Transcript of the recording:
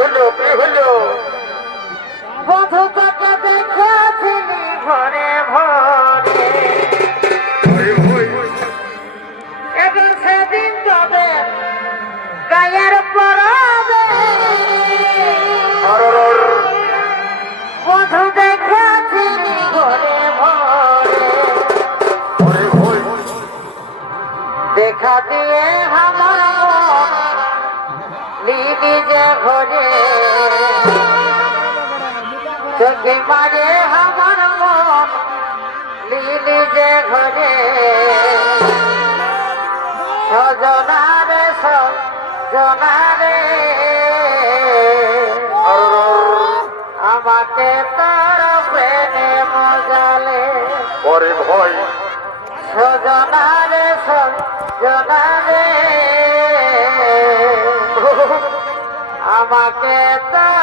হলো কি হলো? বধু তোকে দেখেছিলি ভরে সেদিন তবে গায়ের পরবে। বধু দেখেছিলি ভরে ভরে দেখা দিয়ে আমার যে ঘরে চোখে মারে আমার মন লিলি যে ঘরে। সজনারে সজনারে আমাকে তার প্রেমে মজালে। ওরে ভয়। সজনারে সজনারে আমাকে তা